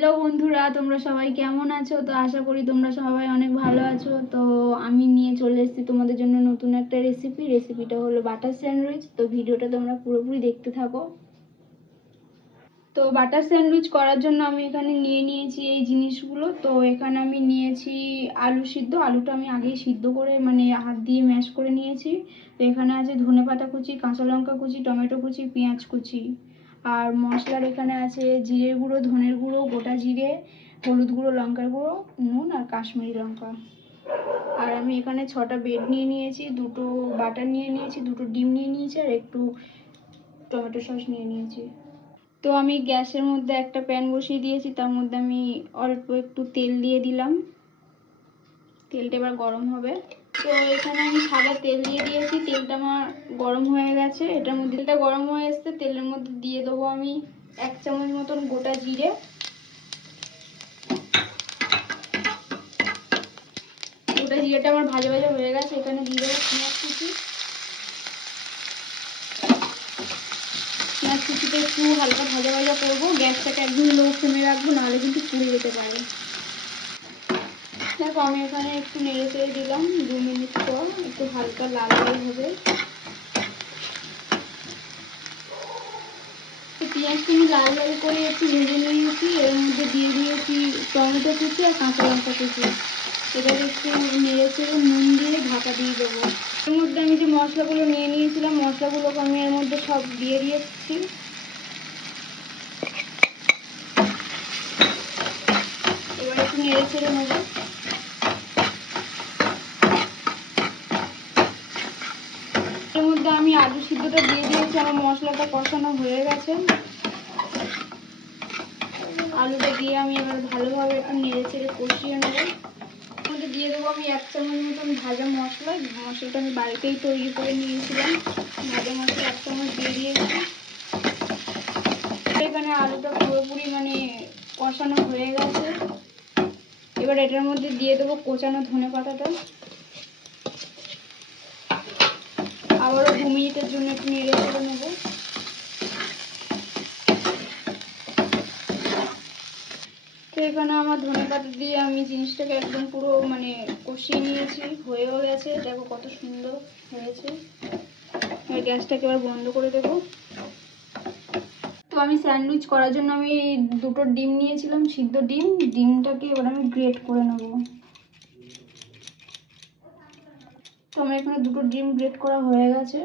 Hello বন্ধুরা, তোমরা সবাই কেমন আছো? তো আশা করি তোমরা সবাই অনেক ভালো আছো। তো আমি নিয়ে চলে এসেছি তোমাদের জন্য নতুন একটা রেসিপিটা হলো বাটার স্যান্ডউইচ। তো ভিডিওটা তোমরা পুরোপুরি দেখতে থাকো। তো বাটার স্যান্ডউইচ করার জন্য আমি এখানে নিয়ে নিয়েছি এই জিনিসগুলো। তো এখানে আমি নিয়েছি আলু সিদ্ধ। আলুটা আমি আগেই সিদ্ধ করে মানে হাত দিয়ে ম্যাশ করে নিয়েছি। তো এখানে আছে ধনেপাতা কুচি, কাঁচা লঙ্কা কুচি, টমেটো কুচি, পেঁয়াজ কুচি। আর মশলার এখানে আছে জিরের গুঁড়ো, ধনের গুঁড়ো, গোটা জিরে, হলুদ গুঁড়ো, লঙ্কার গুঁড়ো, নুন আর কাশ্মীরি লঙ্কা। আর আমি এখানে 6টা ব্রেড নিয়ে নিয়েছি, 2টো বাটার নিয়ে নিয়েছি, 2টো ডিম নিয়ে নিয়েছি আর একটু টমেটো সস নিয়ে নিয়েছি। তো আমি গ্যাসের মধ্যে একটা প্যান বসিয়ে দিয়েছি, তার মধ্যে আমি অল্প একটু তেল দিয়ে দিলাম। তেলটা এবার গরম হবে। তো এখানে আমি সাদা তেল দিয়ে দিয়েছি, তেলটা আমার গরম হয়ে গেছে। এটার মধ্যে তেলটা গরম হয়ে এসছে, তেলের মধ্যে দিয়ে দেবো আমি 1 চামচ মতন গোটা জিরে। গোটা জিরেটা আমার ভাজা ভাজা হয়ে গেছে। এখানে দিয়ে দেবো পেঁয়াজ কুচি। পেঁয়াজ কুচিটা একটু হালকা ভাজা ভাজা করবো। গ্যাসটাকে একদম লো ফ্লেমে রাখবো, নাহলে কিন্তু পুড়ে যেতে পারে। দেখো আমি এখানে একটু নেড়ে চেড়ে দিলাম। 2 মিনিট পর একটু হালকা লাল লাল হবে। তো পেঁয়াজটা আমি লাল লাল করে একটু ভেজে নিয়েছি। এর মধ্যে দিয়ে দিয়েছি টমেটো কুচি আর কাঁচা লঙ্কা কুচি। এবার একটু নেড়ে চেড়ে নুন দিয়ে ঢাকা দিয়ে দেবো। এর মধ্যে আমি যে মশলাগুলো নিয়ে নিয়েছিলাম, মশলাগুলোকে আমি এর মধ্যে সব দিয়ে দিয়েছি। এবার একটু নেড়ে চেড়ে নেবো। এর মধ্যে আমি আলু সিদ্ধটা দিয়ে দিয়েছি। আমার মশলাটা কষানো হয়ে গেছে। আলুটা দিয়ে আমি এবার ভালোভাবে একটু নেড়ে চেড়ে কষিয়ে নেবো। এর মধ্যে দিয়ে দেবো আমি 1 চামচ মতন ভাজা মশলা। মশলাটা আমি বাড়িতেই তৈরি করে নিয়েছিলাম। ভাজা মশলা 1 চামচ দিয়ে দিয়েছি। এখানে আলুটা পুরোপুরি মানে কষানো হয়ে গেছে। এবার এটার মধ্যে দিয়ে দেবো কোচানো ধনেপাতাটা। আবারও 2 মিনিটের জন্য একটু নেড়ে চেড়ে নেবো। তো এখানে আমার ধনেপাতা দিয়ে আমি জিনিসটাকে একদম পুরো মানে কষিয়ে নিয়েছি, হয়েও গেছে। দেখো কত সুন্দর হয়েছে। আর গ্যাসটাকে এবার বন্ধ করে দেবো। তো আমি স্যান্ডউইচ করার জন্য আমি 2টো ডিম নিয়েছিলাম, সিদ্ধ ডিম। ডিমটাকে এবার আমি গ্রেট করে নেব। তো আমার এখানে 2টো ডিম গ্রেট করা হয়ে গেছে।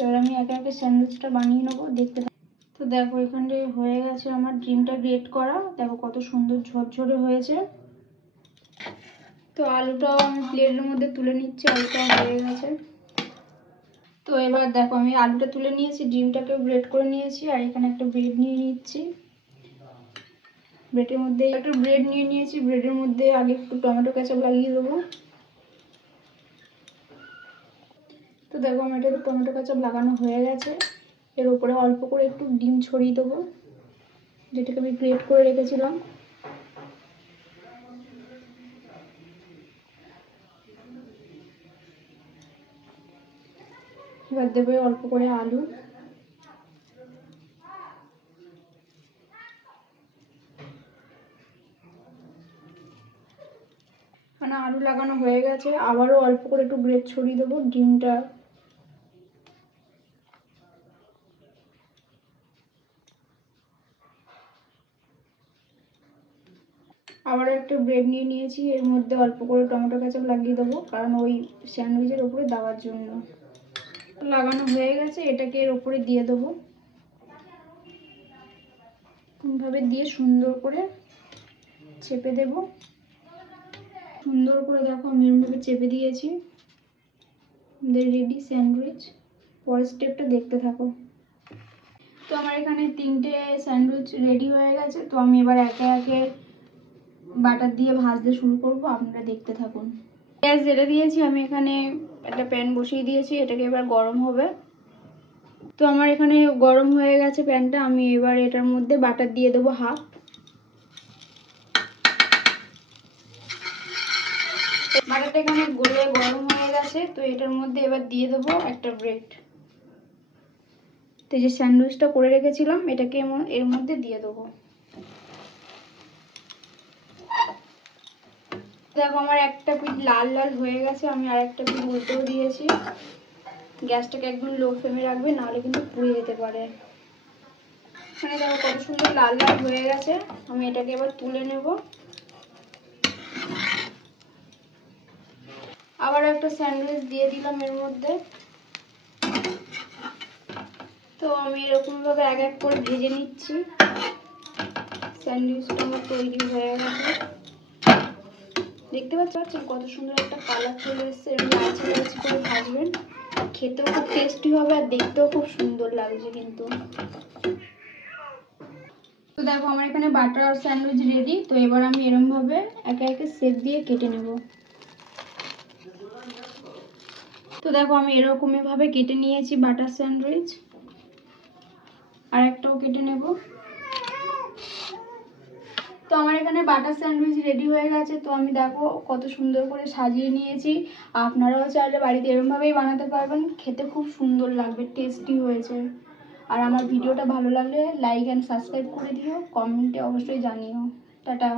এবার আমি একে একে স্যান্ডউইচটা বানিয়ে নেবো, দেখতে। তো দেখো এখানে হয়ে গেছে আমার ডিমটা গ্রেট করা। দেখো কত সুন্দর ঝরঝরে হয়েছে। তো আলুটাও আমি প্লেটের মধ্যে তুলে নিচ্ছি। আলুটা হয়ে গেছে। তো এবার দেখো আমি আলুটা তুলে নিয়েছি, ডিমটাকেও গ্রেট করে নিয়েছি। আর এখানে একটা ব্রেড নিয়ে নিচ্ছি। ব্রেডের মধ্যে একটু ব্রেড নিয়ে নিয়েছি। ব্রেডের মধ্যে আগে একটু টমেটো কেচাপ লাগিয়ে দেবো। তো দেখো আমার এটাতে টমেটো কেচাপ লাগানো হয়ে গেছে। এর উপরে অল্প করে একটু ডিম ছড়িয়ে দেবো, যেটাকে আমি গ্রেট করে রেখেছিলাম। এবার দেবো অল্প করে আলু। মানে আলু লাগানো হয়ে গেছে। আবারও অল্প করে একটু ব্রেড ছড়িয়ে দেবো ডিমটা। আবারও একটা ব্রেড নিয়ে নিয়েছি। এর মধ্যে অল্প করে টমেটো কেচাপ লাগিয়ে দেবো, কারণ ওই স্যান্ডউইচের ওপরে দেওয়ার জন্য। লাগানো হয়ে গেছে। এটাকে এর উপরে দিয়ে দেবো। এইভাবে দিয়ে সুন্দর করে চেপে দেব। সুন্দর করে দেখো আমি এরকমভাবে চেপে দিয়েছি। Ready sandwich. পরের স্টেপটা দেখতে থাকো। তো আমার এখানে 3টে স্যান্ডউইচ রেডি হয়ে গেছে। তো আমি এবার একে একে বাটার দিয়ে ভাজতে শুরু করব, আপনারা দেখতে থাকুন। গ্যাস জ্বেলে দিয়েছি। আমি এখানে একটা প্যান বসিয়ে দিয়েছি, এটাকে এবার গরম হবে। তো আমার এখানে গরম হয়ে গেছে প্যানটা। আমি এবার এটার মধ্যে বাটার দিয়ে দেবো হাফ। বাটারটা এখানে গলে গরম হয়ে গেছে। তো এটার মধ্যে এবার দিয়ে দেবো একটা ব্রেড। তো যে স্যান্ডউইচটা করে রেখেছিলাম এটাকে এর মধ্যে দিয়ে দেবো। দেখো আমার একটা পিঠ লাল লাল হয়ে গেছে, আমি আর একটা পিঠ উল্টেও দিয়েছি। গ্যাসটাকে একদম লো ফ্লেমে রাখবে, নাহলে কিন্তু পুড়ে যেতে পারে। এখানে দেখো কত সুন্দর লাল লাল হয়ে গেছে। আমি এটাকে এবার তুলে নেব। আবার একটা স্যান্ডউইচ দিয়ে দিলাম এর মধ্যে। তো আমি এরকম ভাবে এক এক করে ভেজে নিচ্ছি। স্যান্ডউইচটা আমার তৈরি হয়ে গেছে। দেখতে পাচ্ছেন কত সুন্দর একটা কালার চলে এসেছে। এরকম লালচে লালচে করে ভাজবেন, খেতেও খুব টেস্টি হবে আর দেখতেও খুব সুন্দর লাগছে কিন্তু। তো দেখো আমার এখানে বাটার স্যান্ডউইচ রেডি। তো এবার আমি এরকম ভাবে একে একে শেপ দিয়ে কেটে নেব। তো দেখো আমি এরকমই ভাবে কেটে নিয়েছি বাটার স্যান্ডউইচ। আর একটাও কেটে নেব। তো আমার এখানে বাটার স্যান্ডউইচ রেডি হয়ে গেছে। তো আমি দেখো কত সুন্দর করে সাজিয়ে নিয়েছি। আপনারাও চাইলে বাড়িতে এরকমভাবেই বানাতে পারবেন, খেতে খুব সুন্দর লাগবে, টেস্টি হয়েছে। আর আমার ভিডিওটা ভালো লাগলে লাইক অ্যান্ড সাবস্ক্রাইব করে দিও, কমেন্টে অবশ্যই জানিও। টাটা।